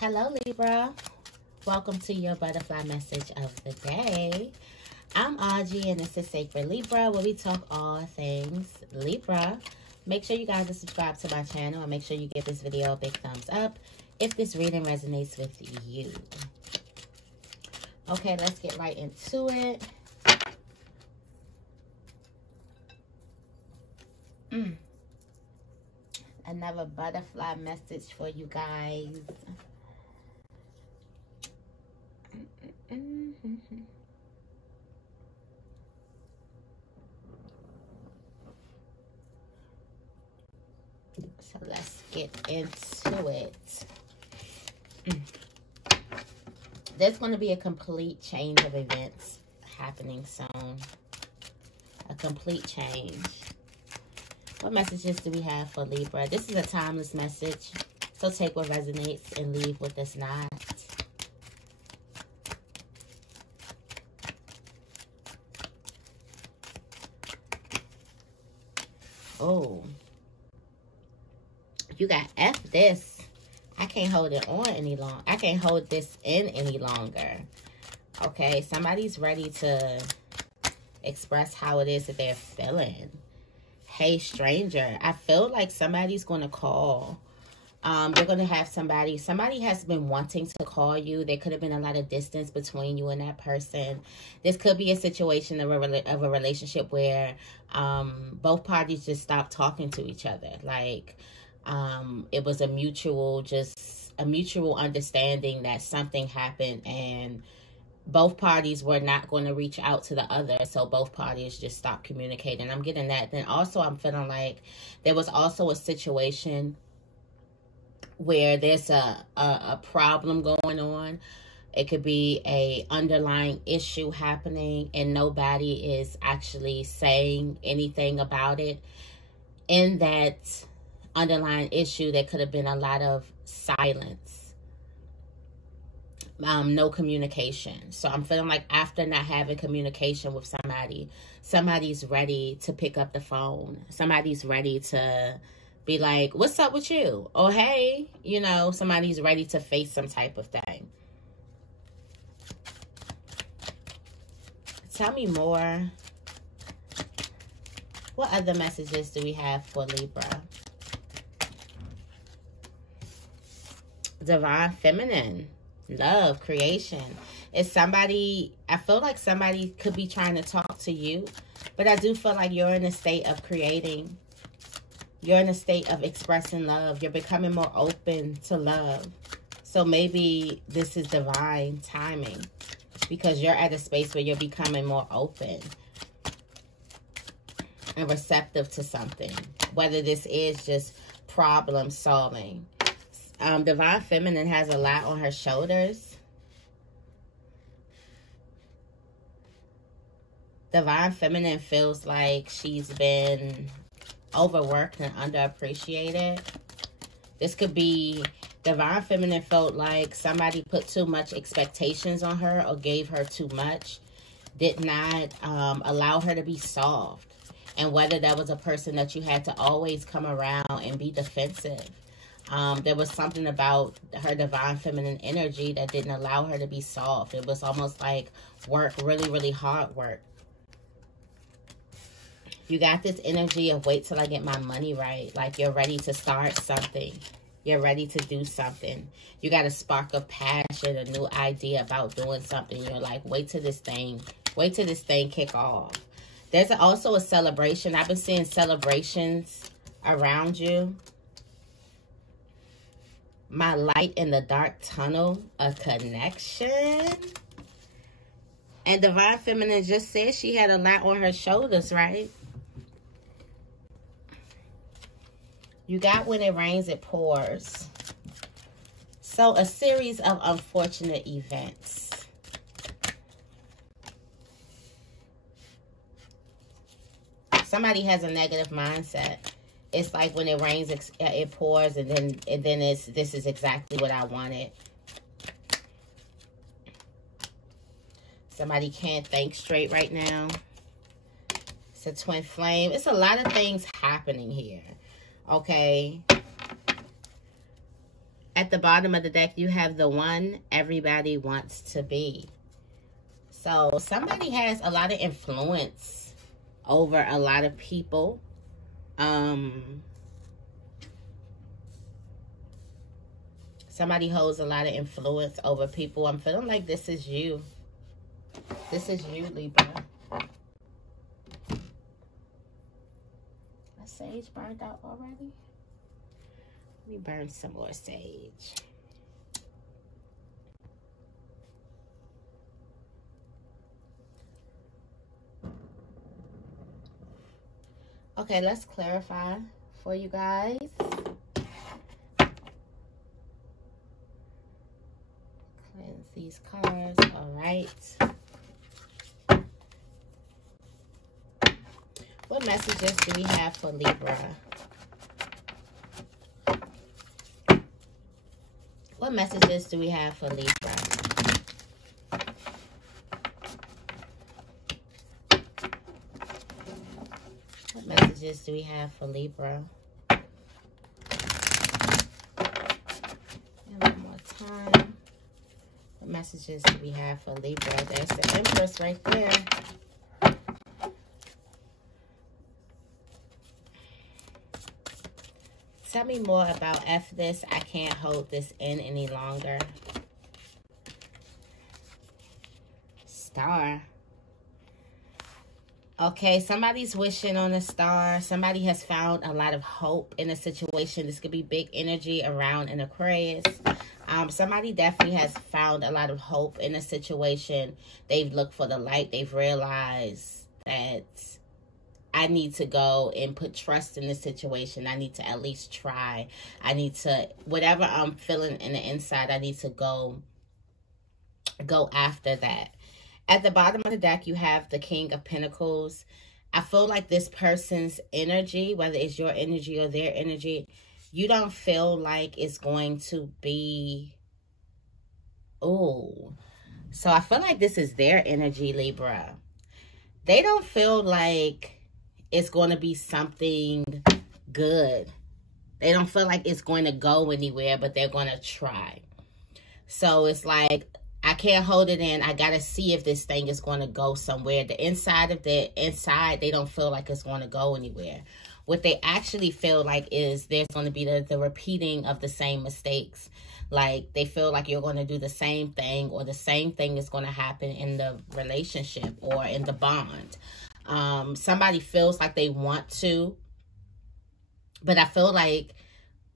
Hello, Libra. Welcome to your butterfly message of the day. I'm Auji, and this is Sacred Libra, where we talk all things Libra. Make sure you guys are subscribed to my channel, and make sure you give this video a big thumbs up if this reading resonates with you. Okay, let's get right into it. Another butterfly message for you guys. So let's get into it. There's going to be a complete change of events happening soon. A complete change. What messages do we have for Libra? This is a timeless message. So take what resonates and leave what does not. Oh. You got F this. I can't hold it on any longer. I can't hold this in any longer. Okay, somebody's ready to express how it is that they're feeling. Hey, stranger, I feel like somebody's going to call. They're going to have somebody has been wanting to call you. There could have been a lot of distance between you and that person. This could be a situation of a relationship where both parties just stopped talking to each other. Like, it was a mutual understanding that something happened and both parties were not going to reach out to the other, so both parties just stopped communicating. I'm getting that. Then also I'm feeling like there was also a situation where there's a problem going on. It could be a underlying issue happening and nobody is actually saying anything about it. In that underlying issue, there could have been a lot of silence. No communication. So I'm feeling like after not having communication with somebody, somebody's ready to pick up the phone. Somebody's ready to be like, what's up with you? Oh, hey, you know, somebody's ready to face some type of thing. Tell me more. What other messages do we have for Libra? Divine Feminine. Love, creation. It's somebody, I feel like somebody could be trying to talk to you, but I do feel like you're in a state of creating. You're in a state of expressing love. You're becoming more open to love. So maybe this is divine timing because you're at a space where you're becoming more open and receptive to something, whether this is just problem solving. Divine Feminine has a lot on her shoulders. Divine Feminine feels like she's been overworked and underappreciated. This could be Divine Feminine felt like somebody put too much expectations on her or gave her too much, did not allow her to be soft. And whether that was a person that you had to always come around and be defensive. There was something about her Divine Feminine energy that didn't allow her to be soft. It was almost like work, really, really hard work. You got this energy of wait till I get my money right. Like you're ready to start something. You're ready to do something. You got a spark of passion, a new idea about doing something. You're like, wait till this thing kick off. There's also a celebration. I've been seeing celebrations around you. My light in the dark tunnel, a connection. And Divine Feminine just said she had a lot on her shoulders, right? You got when it rains, it pours. So a series of unfortunate events. Somebody has a negative mindset. It's like when it rains, it pours, and then this is exactly what I wanted. Somebody can't think straight right now. It's a twin flame. It's a lot of things happening here. Okay. At the bottom of the deck, you have the one everybody wants to be. So somebody has a lot of influence over a lot of people. Somebody holds a lot of influence over people. I'm feeling like this is you. This is you, Libra. My sage burned out already? Let me burn some more sage. Okay, let's clarify for you guys. Cleanse these cards. All right. What messages do we have for Libra? What messages do we have for Libra? What messages do we have for Libra? And one more time. What messages do we have for Libra? There's the Empress right there. Tell me more about F this. I can't hold this in any longer. Star. Okay, somebody's wishing on a star. Somebody has found a lot of hope in a situation. This could be big energy around an Aquarius. Somebody definitely has found a lot of hope in a situation. They've looked for the light. They've realized that I need to go and put trust in this situation. I need to at least try. I need to, whatever I'm feeling in the inside, I need to go after that. At the bottom of the deck, you have the King of Pentacles. I feel like this person's energy, whether it's your energy or their energy, you don't feel like it's going to be, oh. So I feel like this is their energy, Libra. They don't feel like it's going to be something good. They don't feel like it's going to go anywhere, but they're going to try. So it's like, I can't hold it in. I got to see if this thing is going to go somewhere. The inside of the inside, they don't feel like it's going to go anywhere. What they actually feel like is there's going to be the repeating of the same mistakes. Like they feel like you're going to do the same thing, or the same thing is going to happen in the relationship or in the bond. Somebody feels like they want to, but I feel like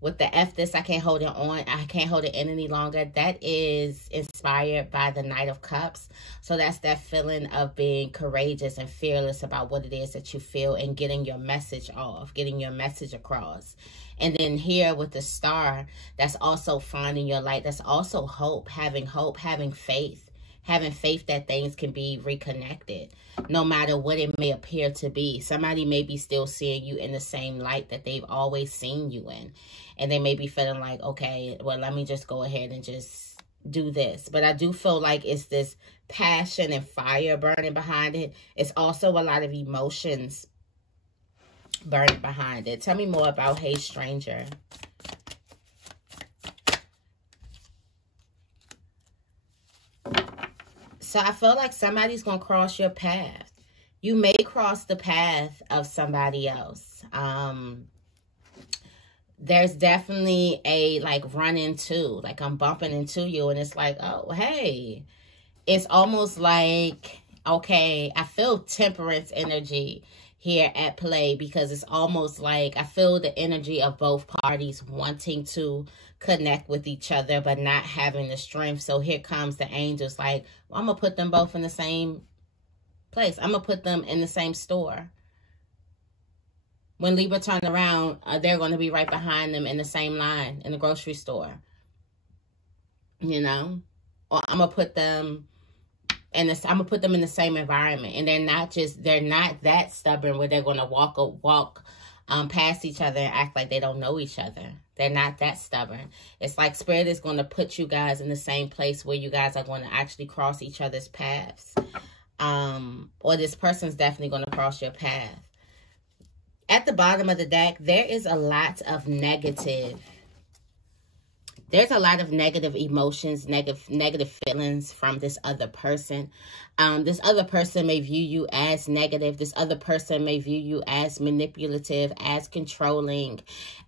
with the F this, I can't hold it on. I can't hold it in any longer. That is inspired by the Knight of Cups. So that's that feeling of being courageous and fearless about what it is that you feel and getting your message off, getting your message across. And then here with the Star, that's also finding your light. That's also hope, having faith. Having faith that things can be reconnected, no matter what it may appear to be. Somebody may be still seeing you in the same light that they've always seen you in. And they may be feeling like, okay, well, let me just go ahead and just do this. But I do feel like it's this passion and fire burning behind it. It's also a lot of emotions burning behind it. Tell me more about Hey Stranger. So I feel like somebody's going to cross your path. You may cross the path of somebody else. There's definitely a like run into, like I'm bumping into you and it's like, oh, hey. It's almost like, okay, I feel temperance energy here at play, because it's almost like I feel the energy of both parties wanting to connect with each other but not having the strength. So here comes the angels like, well, I'm gonna put them both in the same place. I'm gonna put them in the same store. When Libra turn around, they're going to be right behind them in the same line in the grocery store, you know. Or I'm gonna put them in this. I'm gonna put them in the same environment, and they're not that stubborn where they're going to walk past each other and act like they don't know each other. They're not that stubborn. It's like Spirit is going to put you guys in the same place where you guys are going to actually cross each other's paths. Or this person's definitely going to cross your path. At the bottom of the deck, there is a lot of negative There's a lot of negative emotions, negative feelings from this other person. This other person may view you as negative. This other person may view you as manipulative, as controlling,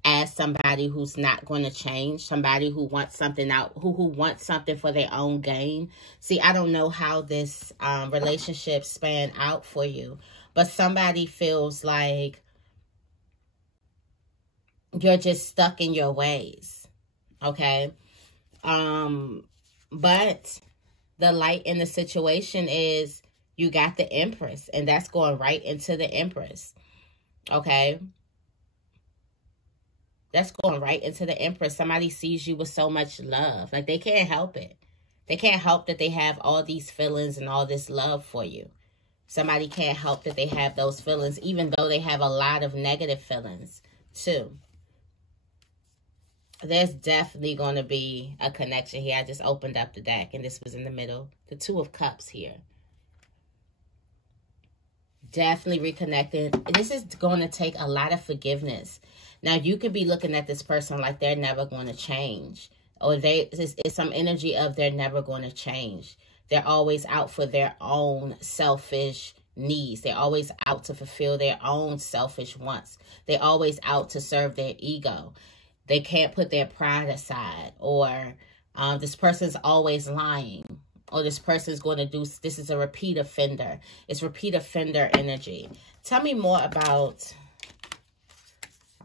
as somebody who's not going to change, somebody who wants something out, who wants something for their own gain. See, I don't know how this relationship span out for you, but somebody feels like you're just stuck in your ways. Okay. But the light in the situation is you got the Empress, and that's going right into the Empress. Okay. That's going right into the Empress. Somebody sees you with so much love. Like, they can't help it. They can't help that they have all these feelings and all this love for you. Somebody can't help that they have those feelings, even though they have a lot of negative feelings too. There's definitely going to be a connection here. I just opened up the deck, and this was in the middle. The Two of Cups here. Definitely reconnected. This is going to take a lot of forgiveness. Now, you could be looking at this person like they're never going to change. Or it's some energy of they're never going to change. They're always out for their own selfish needs. They're always out to fulfill their own selfish wants. They're always out to serve their ego. They can't put their pride aside, or this person's always lying, or this person's going to do, this is a repeat offender. It's repeat offender energy. Tell me more about,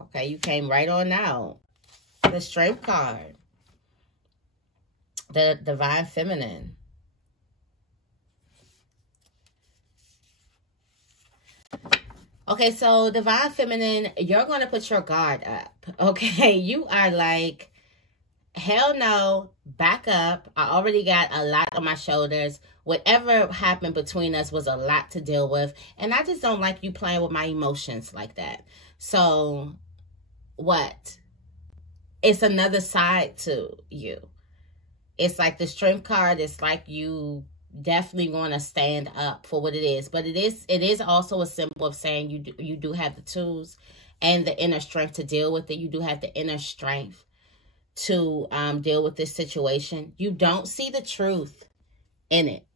okay, you came right on out. The Strength card. The Divine Feminine. Okay, so Divine Feminine, you're going to put your guard up, okay? You are like, hell no, back up. I already got a lot on my shoulders. Whatever happened between us was a lot to deal with, and I just don't like you playing with my emotions like that. So, what? It's another side to you. It's like the Strength card. It's like you definitely going to stand up for what it is, but it is also a symbol of saying you do have the tools and the inner strength to deal with it. You do have the inner strength to deal with this situation. You don't see the truth in it.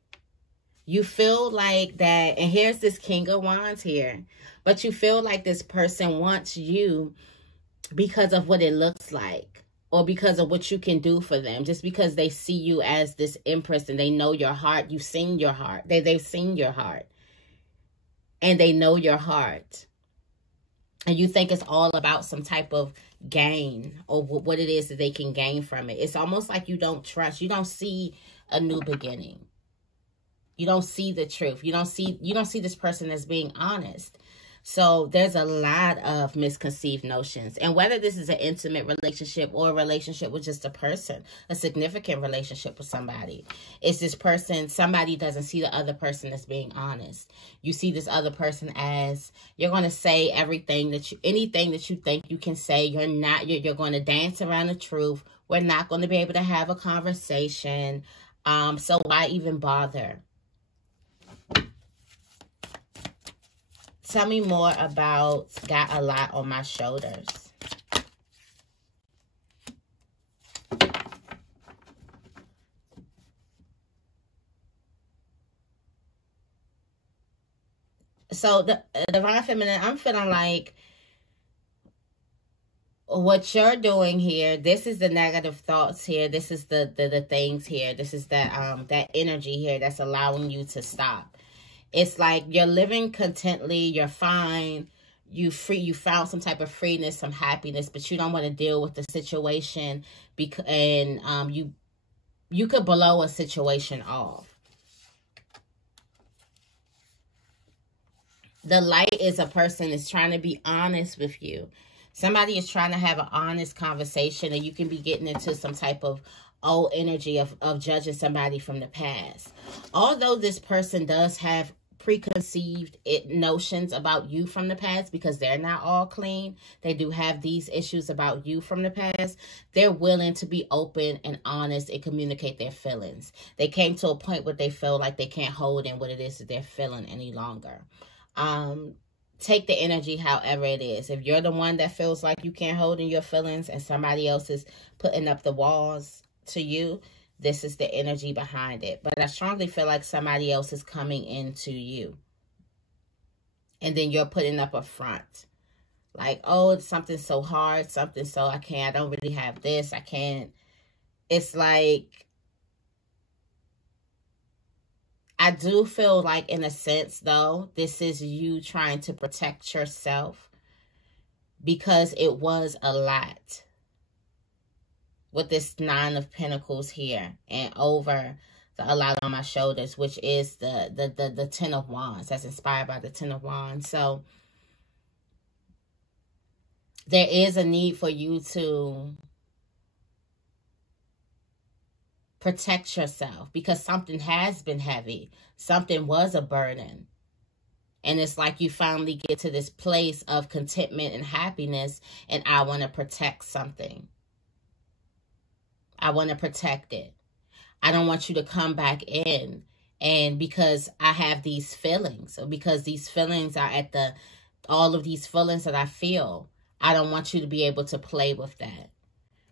You feel like that, and here's this King of Wands here, but you feel like this person wants you because of what it looks like, or because of what you can do for them, just because they see you as this Empress and they know your heart. You've seen your heart. They've seen your heart. And they know your heart. And you think it's all about some type of gain, or what it is that they can gain from it. It's almost like you don't trust. You don't see a new beginning. You don't see the truth. You don't see this person as being honest. So there's a lot of misconceived notions. And whether this is an intimate relationship or a relationship with just a person, a significant relationship with somebody, it's this person, somebody doesn't see the other person as being honest. You see this other person as, you're going to say anything that you think you can say. You're going to dance around the truth. We're not going to be able to have a conversation. So why even bother? Tell me more about got a lot on my shoulders. So the Divine Feminine, I'm feeling like what you're doing here, this is the negative thoughts here. This is the things here. This is that energy here that's allowing you to stop. It's like you're living contently, you're fine, you found some type of freeness, some happiness, but you don't want to deal with the situation, and you could blow a situation off. The light is a person is trying to be honest with you. Somebody is trying to have an honest conversation, and you can be getting into some type of old energy of judging somebody from the past. Although this person does have preconceived notions about you from the past, because they're not all clean, they do have these issues about you from the past, they're willing to be open and honest and communicate their feelings. They came to a point where they feel like they can't hold in what it is that they're feeling any longer. take the energy however it is. If you're the one that feels like you can't hold in your feelings and somebody else is putting up the walls to you, this is the energy behind it. But I strongly feel like somebody else is coming into you. And then you're putting up a front. Like, oh, it's something so hard, something so I don't really have this, I can't. It's like, I do feel like, in a sense, though, this is you trying to protect yourself because it was a lot with this 9 of Pentacles here and over a lot on my shoulders, which is the 10 of Wands. That's inspired by the 10 of Wands. So there is a need for you to protect yourself because something has been heavy. Something was a burden. And it's like you finally get to this place of contentment and happiness, and I want to protect something. I want to protect it. I don't want you to come back in, and because I have these feelings, or because these feelings are all of these feelings that I feel, I don't want you to be able to play with that.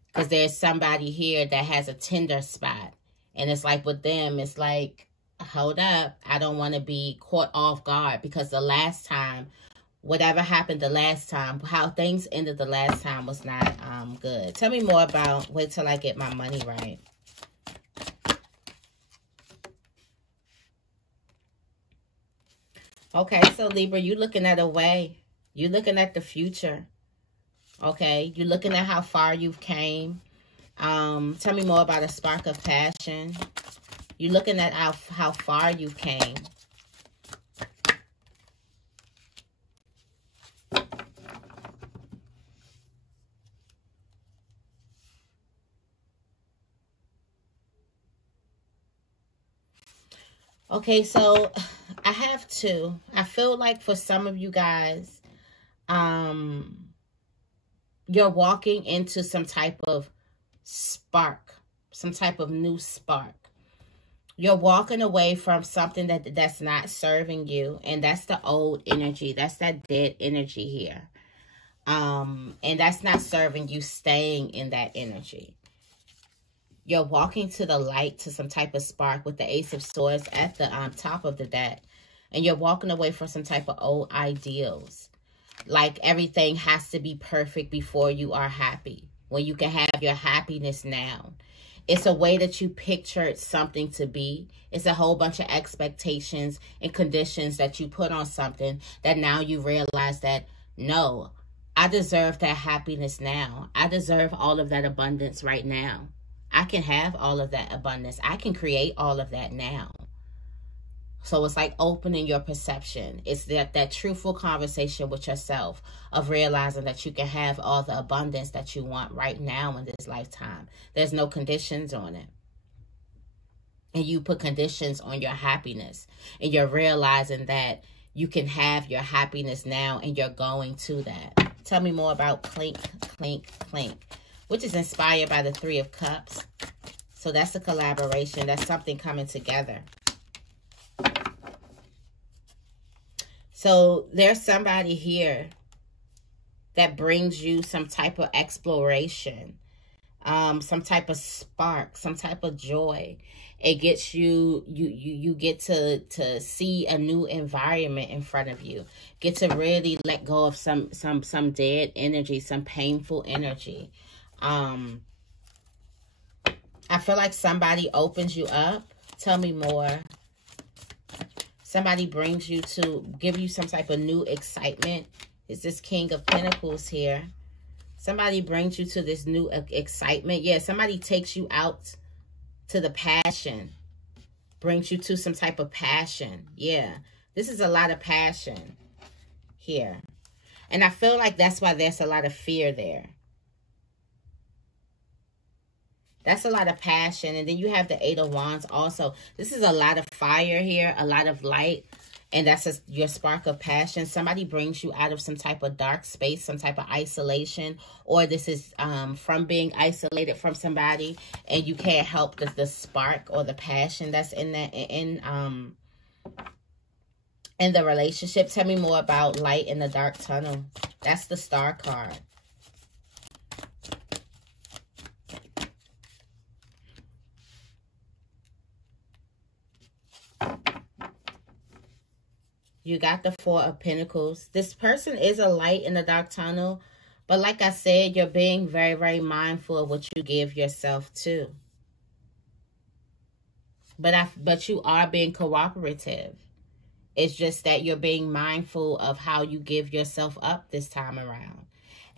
Because there's somebody here that has a tender spot. And it's like with them, it's like, hold up, I don't want to be caught off guard. Because the last time, whatever happened the last time, how things ended the last time was not good. Tell me more about, wait till I get my money right. Okay, so Libra, you're looking at a way. You're looking at the future. Okay, you're looking at how far you've came. Tell me more about a spark of passion. You're looking at how far you've came. Okay, so I have two. I feel like for some of you guys, you're walking into some type of spark, some type of new spark. You're walking away from something that's not serving you, and that's the old energy. That's that dead energy here. And that's not serving you, staying in that energy. You're walking to the light, to some type of spark with the Ace of Swords at the top of the deck. And you're walking away from some type of old ideals. Like everything has to be perfect before you are happy. When you can have your happiness now. It's a way that you pictured something to be. It's a whole bunch of expectations and conditions that you put on something that now you realize that, no, I deserve that happiness now. I deserve all of that abundance right now. I can have all of that abundance. I can create all of that now. So it's like opening your perception. It's that truthful conversation with yourself of realizing that you can have all the abundance that you want right now in this lifetime. There's no conditions on it. And you put conditions on your happiness. And you're realizing that you can have your happiness now and you're going to that. Tell me more about Clink, Clink, Clink, which is inspired by the 3 of Cups. So that's a collaboration. That's something coming together. So there's somebody here that brings you some type of exploration, some type of spark, some type of joy. It gets you get to see a new environment in front of you. Get to really let go of some dead energy, some painful energy. I feel like somebody opens you up. Tell me more. Somebody brings you to give you some type of new excitement. It's this King of Pentacles here. Somebody brings you to this new excitement. Yeah, somebody takes you out to the passion. Brings you to some type of passion. Yeah, this is a lot of passion here. And I feel like that's why there's a lot of fear there. That's a lot of passion. And then you have the 8 of Wands also. This is a lot of fire here, a lot of light. And that's your spark of passion. Somebody brings you out of some type of dark space, some type of isolation. Or this is from being isolated from somebody. And you can't help the spark or the passion that's in in the relationship. Tell me more about light in the dark tunnel. That's the Star card. You got the Four of Pentacles. This person is a light in the dark tunnel. But like I said, you're being very, very mindful of what you give yourself to. But you are being cooperative. It's just that you're being mindful of how you give yourself up this time around.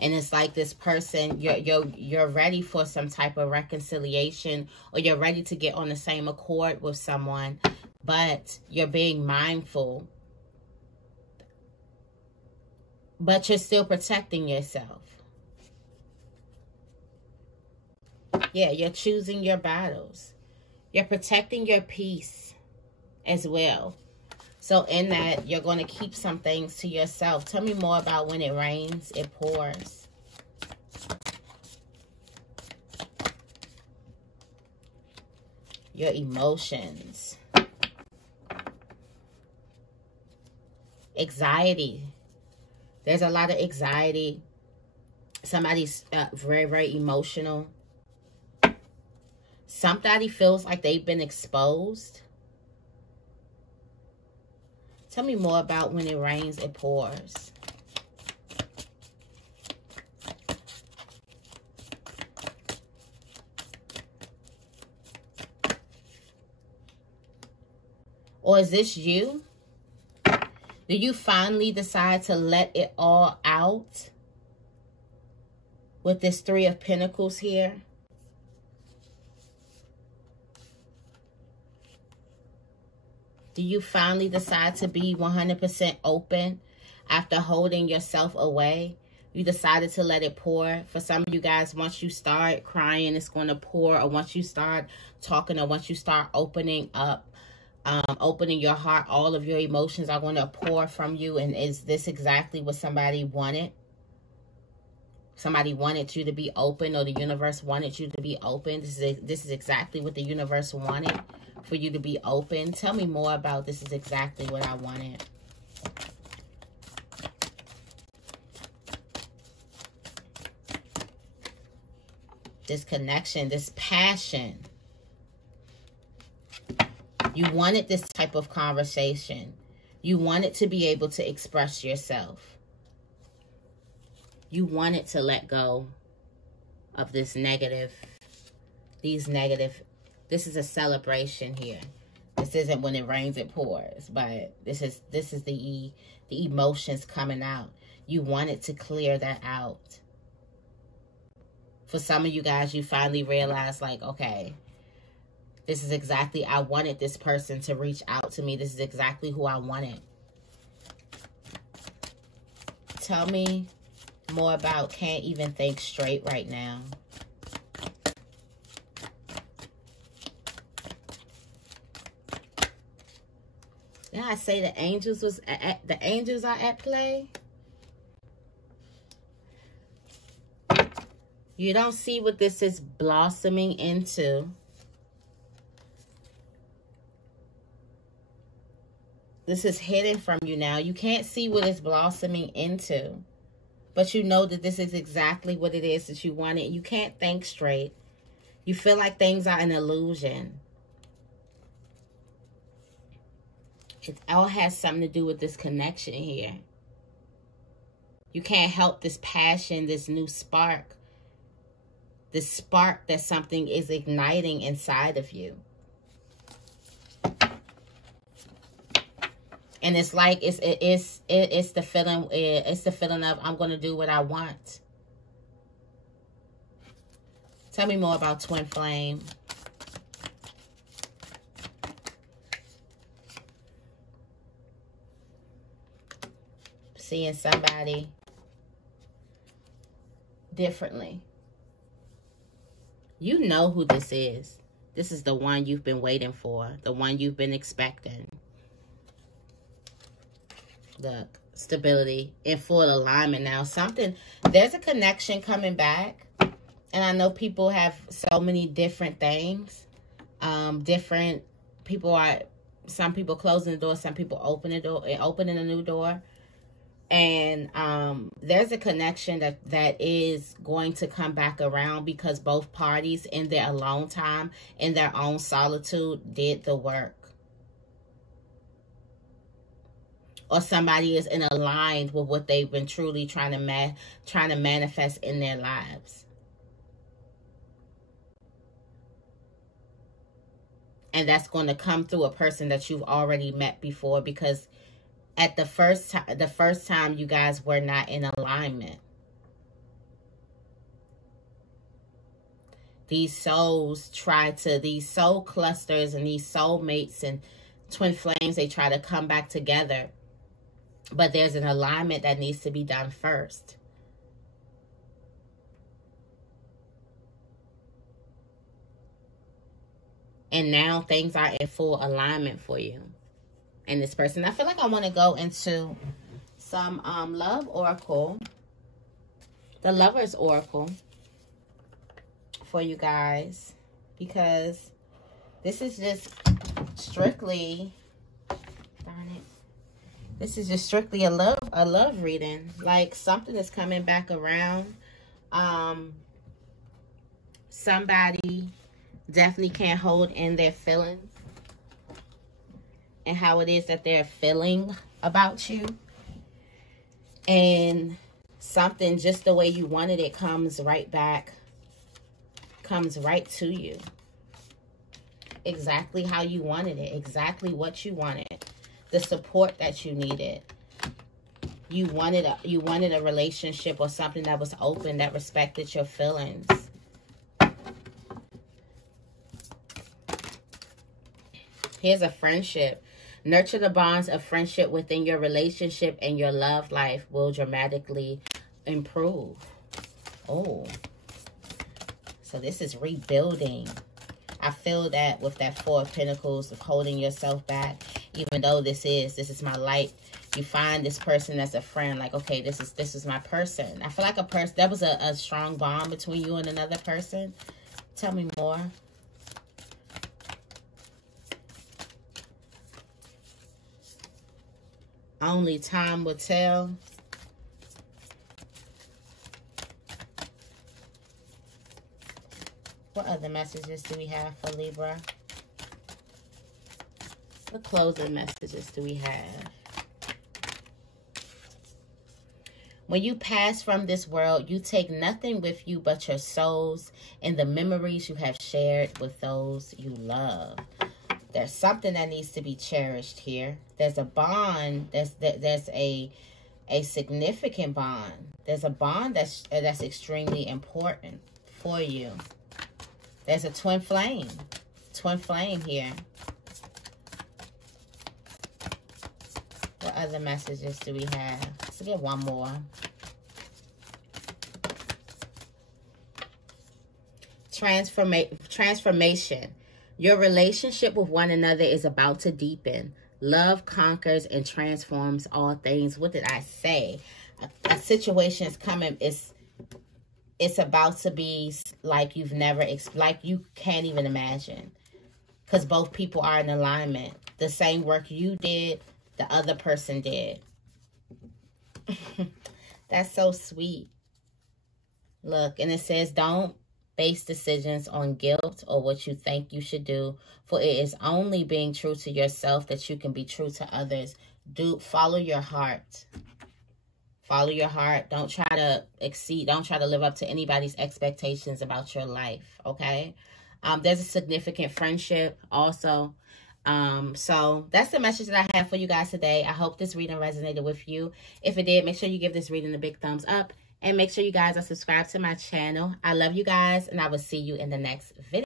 And it's like this person, you're ready for some type of reconciliation, or you're ready to get on the same accord with someone, but you're being mindful. But you're still protecting yourself. Yeah, you're choosing your battles. You're protecting your peace as well. So in that, you're going to keep some things to yourself. Tell me more about when it rains, it pours. Your emotions. Anxiety. There's a lot of anxiety. Somebody's very, very emotional. Somebody feels like they've been exposed. Tell me more about when it rains, it pours. Or is this you? Do you finally decide to let it all out with this Three of Pentacles here? Do you finally decide to be 100% open after holding yourself away? You decided to let it pour. For some of you guys, once you start crying, it's going to pour. Or once you start talking, or once you start opening up, opening your heart, all of your emotions are going to pour from you. And is this exactly what somebody wanted? Somebody wanted you to be open, or the universe wanted you to be open. This is exactly what the universe wanted, for you to be open. Tell me more about this is exactly what I wanted. This connection, this passion. You wanted this type of conversation. You wanted to be able to express yourself. You wanted to let go of this negative, this is a celebration here. This isn't when it rains, it pours, but this is the emotions coming out. You wanted to clear that out. For some of you guys, you finally realized, like, okay, this is exactly, I wanted this person to reach out to me. This is exactly who I wanted. Tell me more about can't even think straight right now. Did I say the angels are at play? You don't see what this is blossoming into. This is hidden from you now. You can't see what it's blossoming into. But you know that this is exactly what it is that you wanted. You can't think straight. You feel like things are an illusion. It all has something to do with this connection here. You can't help this passion, this new spark. This spark that something is igniting inside of you. And it's like it's the feeling. It's the feeling of I'm going to do what I want. Tell me more about twin flame. Seeing somebody differently. You know who this is. This is the one you've been waiting for. The one you've been expecting. Look, stability in full alignment now. There's a connection coming back. And I know people have so many different things. Different people are Some people closing the door, some people opening a new door. And there's a connection that is going to come back around because both parties in their alone time, in their own solitude, did the work. Or somebody is in aligned with what they've been truly trying to manifest in their lives. And that's going to come through a person that you've already met before, because at the first time you guys were not in alignment. These soul clusters and these soul mates and twin flames, they try to come back together. But there's an alignment that needs to be done first. And now things are in full alignment for you and this person. I feel like I want to go into some love oracle. The Lover's Oracle for you guys. Because this is just strictly... This is just strictly a love reading. Like something is coming back around. Somebody definitely can't hold in their feelings and how it is that they're feeling about you. And something just the way you wanted it comes right back. Comes right to you. Exactly how you wanted it. Exactly what you wanted. The support that you needed. You wanted a relationship or something that was open, that respected your feelings. Here's a friendship. Nurture the bonds of friendship within your relationship, and your love life will dramatically improve. Oh. So this is rebuilding. I feel that with that Four of Pentacles, of holding yourself back. Even though this is my light, you find this person as a friend. Like, okay, this is my person. I feel like that was a strong bond between you and another person. Tell me more. Only time will tell. What other messages do we have for Libra? What closing messages do we have? When you pass from this world, you take nothing with you but your souls and the memories you have shared with those you love. There's something that needs to be cherished here. There's a bond. There's a significant bond. There's a bond that's extremely important for you. There's a twin flame. Twin flame here. What other messages do we have? Let's get one more. Transformation. Your relationship with one another is about to deepen. Love conquers and transforms all things. What did I say? A situation is coming. It's about to be like you've never, like you can't even imagine. Because both people are in alignment. The same work you did, the other person did. That's so sweet. Look, and it says, don't base decisions on guilt or what you think you should do, for it is only being true to yourself that you can be true to others. Follow your heart. Follow your heart. Don't try to exceed. Don't try to live up to anybody's expectations about your life, okay? There's a significant friendship also. So that's the message that I have for you guys today. I hope this reading resonated with you. If it did, make sure you give this reading a big thumbs up. And make sure you guys are subscribed to my channel. I love you guys, and I will see you in the next video.